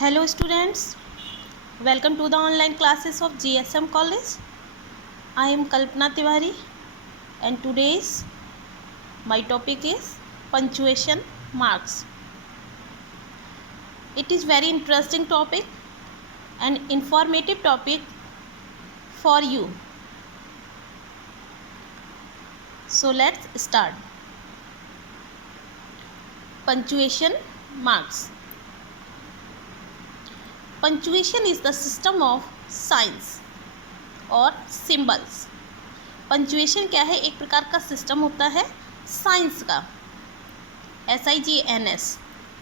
Hello students, welcome to the online classes of GSM College. I am Kalpana Tiwari and today's my topic is punctuation marks. It is very interesting topic and informative topic for you. So let's start. Punctuation marks. Punctuation is the system of science और symbols. Punctuation क्या है? एक प्रकार का system होता है science का, SIGNS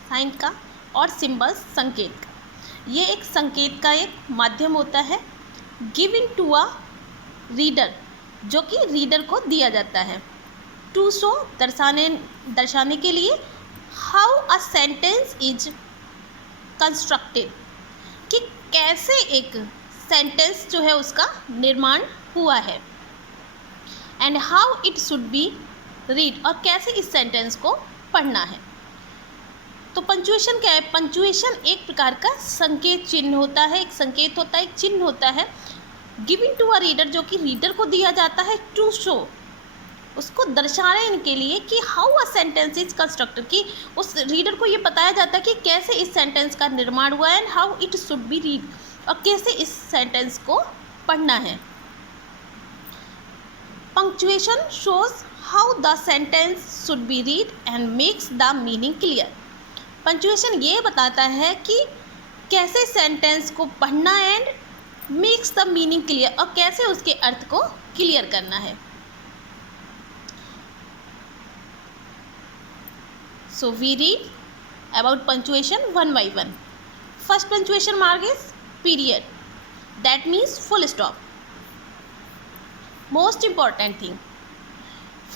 science का, और सिंबल्स संकेत का। ये एक संकेत का एक माध्यम होता है गिवन टू अ रीडर, जो कि रीडर को दिया जाता है टू शो दर्शाने के लिए how a sentence is constructed, कि कैसे एक सेंटेंस जो है उसका निर्माण हुआ है, and how it should be read, और कैसे इस सेंटेंस को पढ़ना है। तो पंचुएशन क्या है? पंचुएशन एक प्रकार का संकेत चिन्ह होता है, एक संकेत होता है, एक चिन्ह होता है गिवन टू अ रीडर, जो कि रीडर को दिया जाता है टू शो, उसको दर्शाने के लिए कि how a sentence is constructed, कि उस रीडर को ये बताया जाता है कि कैसे इस सेंटेंस का निर्माण हुआ है, and how it should be read, और कैसे इस सेंटेंस को पढ़ना है। Punctuation shows how the sentence should be read and makes the meaning clear. Punctuation ये बताता है कि कैसे सेंटेंस को पढ़ना and makes the meaning clear, और कैसे उसके अर्थ को क्लियर करना है। So we read about punctuation one by one. First punctuation mark is period. That means full stop. Most important thing,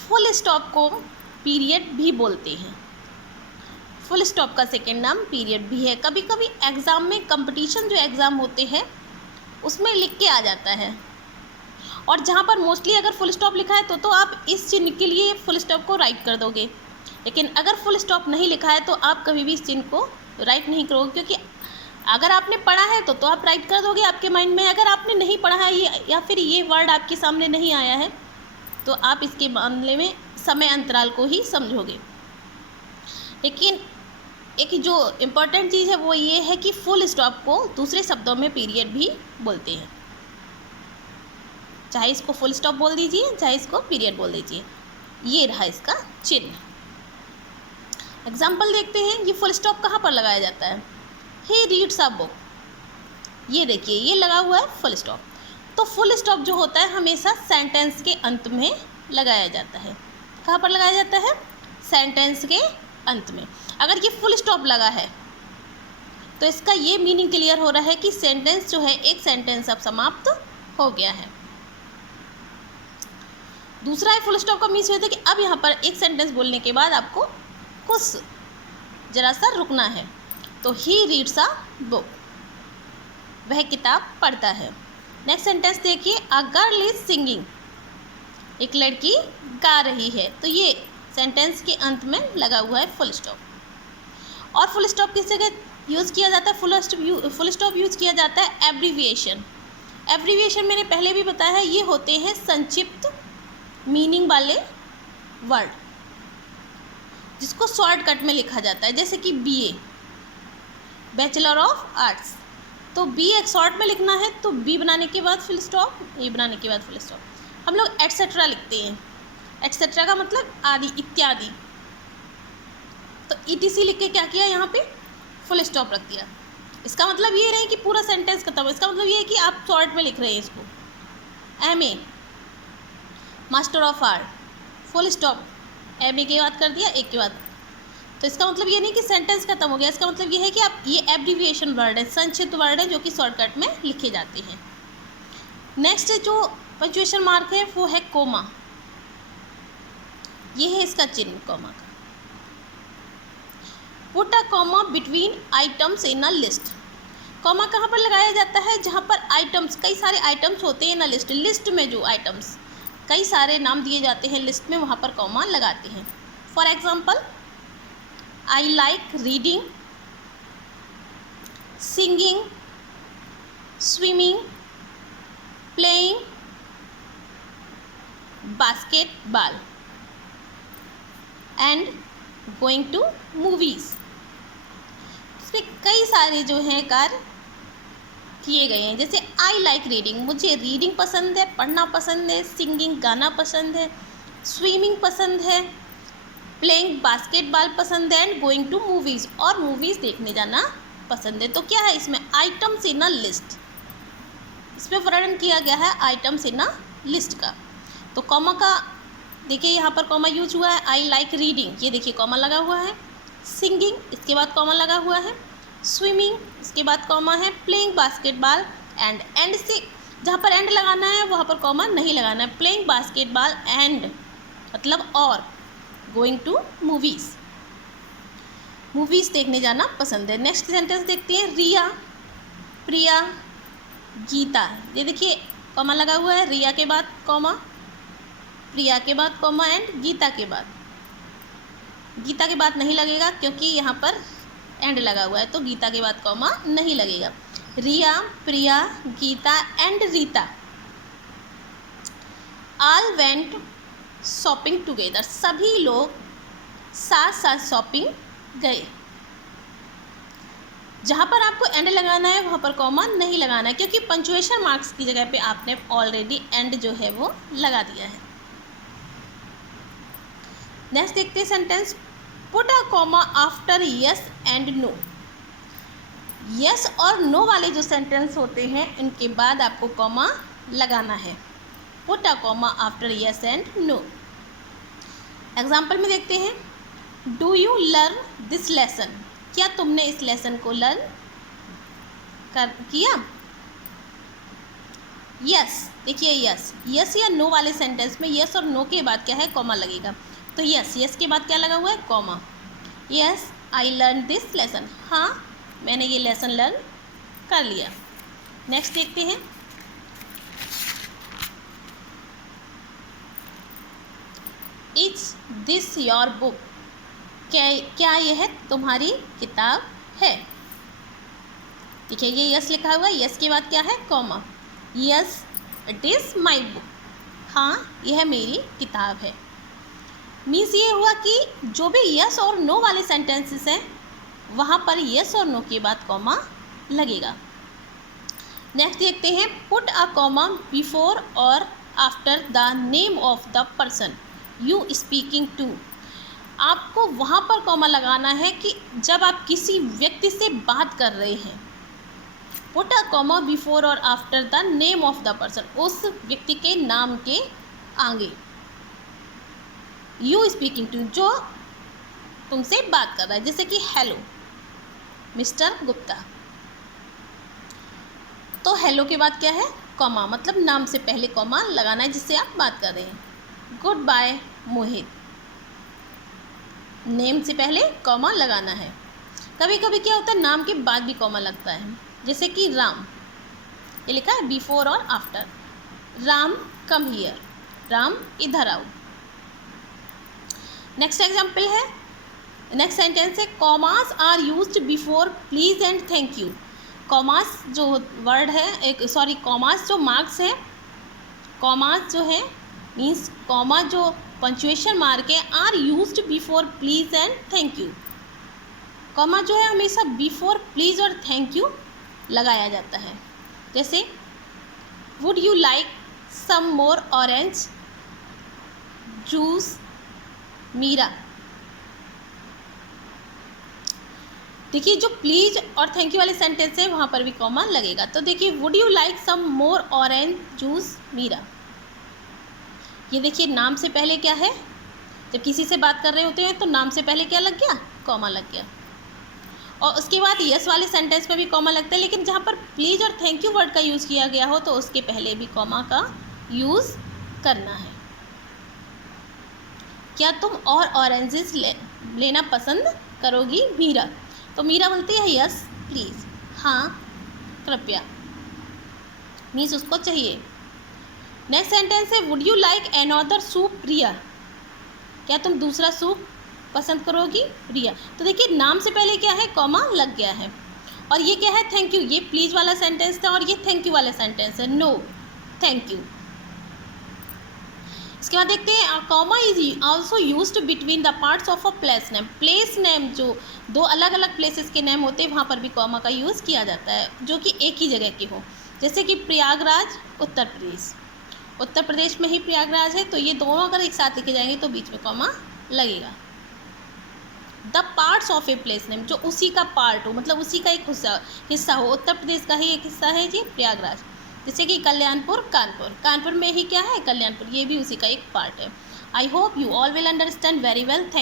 full stop को period भी बोलते हैं। full stop का सेकेंड नाम period भी है। कभी कभी एग्ज़ाम में कंपटीशन जो एग्ज़ाम होते हैं उसमें लिख के आ जाता है, और जहाँ पर मोस्टली अगर फुल स्टॉप लिखा है तो आप इस चिन्ह के लिए फुल स्टॉप को राइट कर दोगे, लेकिन अगर फुल स्टॉप नहीं लिखा है तो आप कभी भी इस चिन्ह को राइट नहीं करोगे, क्योंकि अगर आपने पढ़ा है तो आप राइट कर दोगे आपके माइंड में। अगर आपने नहीं पढ़ा है या फिर ये वर्ड आपके सामने नहीं आया है तो आप इसके मामले में समय अंतराल को ही समझोगे। लेकिन एक जो इम्पोर्टेंट चीज़ है वो ये है कि फुल स्टॉप को दूसरे शब्दों में पीरियड भी बोलते हैं। चाहे इसको फुल स्टॉप बोल दीजिए, चाहे इसको पीरियड बोल दीजिए। ये रहा इसका चिन्ह। एग्जाम्पल देखते हैं। ये फुल स्टॉप कहाँ पर लगाया जाता है? He reads a book. ये देखिए, ये लगा हुआ है फुल स्टॉप। तो फुल स्टॉप जो होता है हमेशा सेंटेंस के अंत में लगाया जाता है। कहाँ पर लगाया जाता है? सेंटेंस के अंत में। अगर ये फुल स्टॉप लगा है तो इसका ये मीनिंग क्लियर हो रहा है कि सेंटेंस जो है, एक सेंटेंस अब समाप्त हो गया है। दूसरा है फुल स्टॉप का मीन्स होता है कि अब यहाँ पर एक सेंटेंस बोलने के बाद आपको कुछ जरा सा रुकना है। तो ही रीड्स अ बुक, वह किताब पढ़ता है। नेक्स्ट सेंटेंस देखिए, अ गर्ल इज सिंगिंग, एक लड़की गा रही है। तो ये सेंटेंस के अंत में लगा हुआ है फुल स्टॉप। और फुल स्टॉप किस जगह यूज़ किया जाता है? फुल स्टॉप यूज़ किया जाता है एब्रीविएशन। एब्रीविएशन मैंने पहले भी बताया है, ये होते हैं संक्षिप्त मीनिंग वाले वर्ड जिसको शॉर्टकट में लिखा जाता है। जैसे कि BA, बैचलर ऑफ आर्ट्स, तो B एक शॉर्ट में लिखना है तो B बनाने के बाद फुल स्टॉप, ए बनाने के बाद फुल स्टॉप। हम लोग एटसेट्रा लिखते हैं। एटसेट्रा का मतलब आदि, इत्यादि। तो ETC लिख के क्या किया? यहाँ पे फुल स्टॉप रख दिया। इसका मतलब ये नहीं कि पूरा सेंटेंस खत्म, इसका मतलब ये है कि आप शॉर्ट में लिख रहे हैं इसको। MA, master of art, full stop, MA के बाद कर दिया, एक के बाद। तो इसका मतलब ये नहीं कि सेंटेंस खत्म हो गया, इसका मतलब ये है कि आप, ये एब्रीविएशन वर्ड है, संक्षिप्त वर्ड है जो कि शॉर्टकट में लिखे जाते हैं। नेक्स्ट जो पंक्चुएशन मार्क है वो है कोमा। ये है इसका चिन्ह कोमा का। Put a comma between items in a list. Comma कहाँ पर लगाया जाता है? जहाँ पर आइटम्स, कई सारे आइटम्स होते हैं ना, लिस्ट में जो आइटम्स, कई सारे नाम दिए जाते हैं लिस्ट में, वहाँ पर कॉमा लगाते हैं। For example, I like reading singing, swimming, playing basketball and going to movies. इसमें कई सारे जो हैं कार्य किए गए हैं, जैसे आई लाइक रीडिंग, मुझे रीडिंग पसंद है, पढ़ना पसंद है, सिंगिंग गाना पसंद है, स्विमिंग पसंद है, प्लेइंग बास्केटबॉल पसंद है एंड गोइंग टू मूवीज़, और मूवीज़ देखने जाना पसंद है। तो क्या है इसमें आइटम्स इन अ लिस्ट, इसमें वर्णन किया गया है आइटम्स इन अ लिस्ट का। तो कॉमा का देखिए यहाँ पर कॉमा यूज हुआ है, आई लाइक रीडिंग, ये देखिए कॉमा लगा हुआ है, सिंगिंग इसके बाद कॉमा लगा हुआ है, स्विमिंग इसके बाद कॉमा है, प्लेइंग बास्केटबॉल एंड से जहाँ पर एंड लगाना है वहाँ पर कॉमा नहीं लगाना है, प्लेइंग बास्केटबॉल एंड मतलब और, गोइंग टू मूवीज़, मूवीज़ देखने जाना पसंद है। नेक्स्ट सेंटेंस देखते हैं, रिया, प्रिया, गीता, ये देखिए कॉमा लगा हुआ है, रिया के बाद कॉमा, प्रिया के बाद कॉमा एंड गीता के बाद, गीता के बाद नहीं लगेगा क्योंकि यहाँ पर एंड लगा हुआ है, तो गीता के बाद कॉमा नहीं लगेगा। Riya, Priya, Geeta and Rita all went shopping together, सभी लोग साथ साथ शॉपिंग गए। जहाँ पर आपको एंड लगाना है वहाँ पर कॉमा नहीं लगाना है, क्योंकि पंचुएशन मार्क्स की जगह पे आपने ऑलरेडी एंड जो है वो लगा दिया है। नेक्स्ट देखते हैं sentence, put a comma after yes and no. Yes और नो वाले जो सेंटेंस होते हैं इनके बाद आपको कॉमा लगाना है, put a comma after yes and no. Example में देखते हैं, do you learn this lesson, क्या तुमने इस लेसन को लर्न किया। यस, देखिए यस, यस या नो वाले सेंटेंस में यस और नो के बाद क्या है कॉमा लगेगा, तो यस, यस के बाद क्या लगा हुआ है comma. Yes I learn this lesson, हाँ मैंने ये लेसन लर्न कर लिया। नेक्स्ट देखते हैं, इज दिस योर बुक, क्या यह तुम्हारी किताब है। ठीक है, ये यस लिखा हुआ है, यस के बाद क्या है comma, yes it is my book, हाँ यह मेरी किताब है। मीन्स ये हुआ कि जो भी यस और नो वाले सेंटेंसेस हैं वहाँ पर यस और नो के बाद कॉमा लगेगा। नेक्स्ट देखते हैं, पुट अ कॉमा बिफोर और after the name of the person you speaking to. आपको वहाँ पर कॉमा लगाना है कि जब आप किसी व्यक्ति से बात कर रहे हैं, पुट अ कॉमा बिफोर और after the name of the person, उस व्यक्ति के नाम के आगे, यू स्पीकिंग टू जो तुमसे बात कर रहा है, जैसे कि हेलो मिस्टर गुप्ता, तो हेलो के बाद क्या है कॉमा, मतलब नाम से पहले कॉमा लगाना है जिससे आप बात कर रहे हैं। गुड बाय मोहित, नेम से पहले कॉमा लगाना है। कभी कभी क्या होता है नाम के बाद भी कॉमा लगता है, जैसे कि राम, ये लिखा है बिफोर और after, Ram come here, Ram इधर आओ। नेक्स्ट एग्जाम्पल है, नेक्स्ट सेंटेंस है, commas are used before please and thank you. Commas जो वर्ड है एक कॉमास जो मार्क्स है, कॉमास जो है मीन्स कॉमा जो पंचुएशन मार्क है, are used before please and thank you. Comma जो है हमेशा बिफोर प्लीज और थैंक यू लगाया जाता है, जैसे would you like some more orange juice Meera. देखिए जो प्लीज और थैंक यू वाले सेंटेंस है वहाँ पर भी कॉमा लगेगा। तो देखिए would you like some more orange juice Meera, ये देखिए नाम से पहले क्या है, जब किसी से बात कर रहे होते हैं तो नाम से पहले क्या लग गया कॉमा लग गया, और उसके बाद यस वाले सेंटेंस में भी कॉमा लगता है, लेकिन जहाँ पर प्लीज और थैंक यू वर्ड का यूज़ किया गया हो तो उसके पहले भी कॉमा का यूज़ करना है। क्या तुम और ऑरेंजेस लेना पसंद करोगी मीरा, तो मीरा बोलती है यस प्लीज़, हाँ कृपया, मीन्स उसको चाहिए। नेक्स्ट सेंटेंस है, would you like another soup Priya, क्या तुम दूसरा सूप पसंद करोगी प्रिया। तो देखिए नाम से पहले क्या है कॉमा लग गया है, और ये क्या है, थैंक यू, ये प्लीज़ वाला सेंटेंस था और ये थैंक यू वाला सेंटेंस है, नो थैंक यू। इसके बाद देखते हैं comma is also used between the parts of a place name. Place name जो दो अलग अलग प्लेसेस के नेम होते हैं वहाँ पर भी कॉमा का यूज़ किया जाता है जो कि एक ही जगह की हो, जैसे कि प्रयागराज उत्तर प्रदेश, उत्तर प्रदेश में ही प्रयागराज है, तो ये दोनों अगर एक साथ लिखे जाएंगे तो बीच में कॉमा लगेगा। The parts of a place name, जो उसी का पार्ट हो, मतलब उसी का एक हिस्सा हो, उत्तर प्रदेश का ही एक हिस्सा है जी प्रयागराज, जैसे कि कल्याणपुर कानपुर, कानपुर में ही क्या है कल्याणपुर, ये भी उसी का एक पार्ट है। I hope you all will understand very well. Thank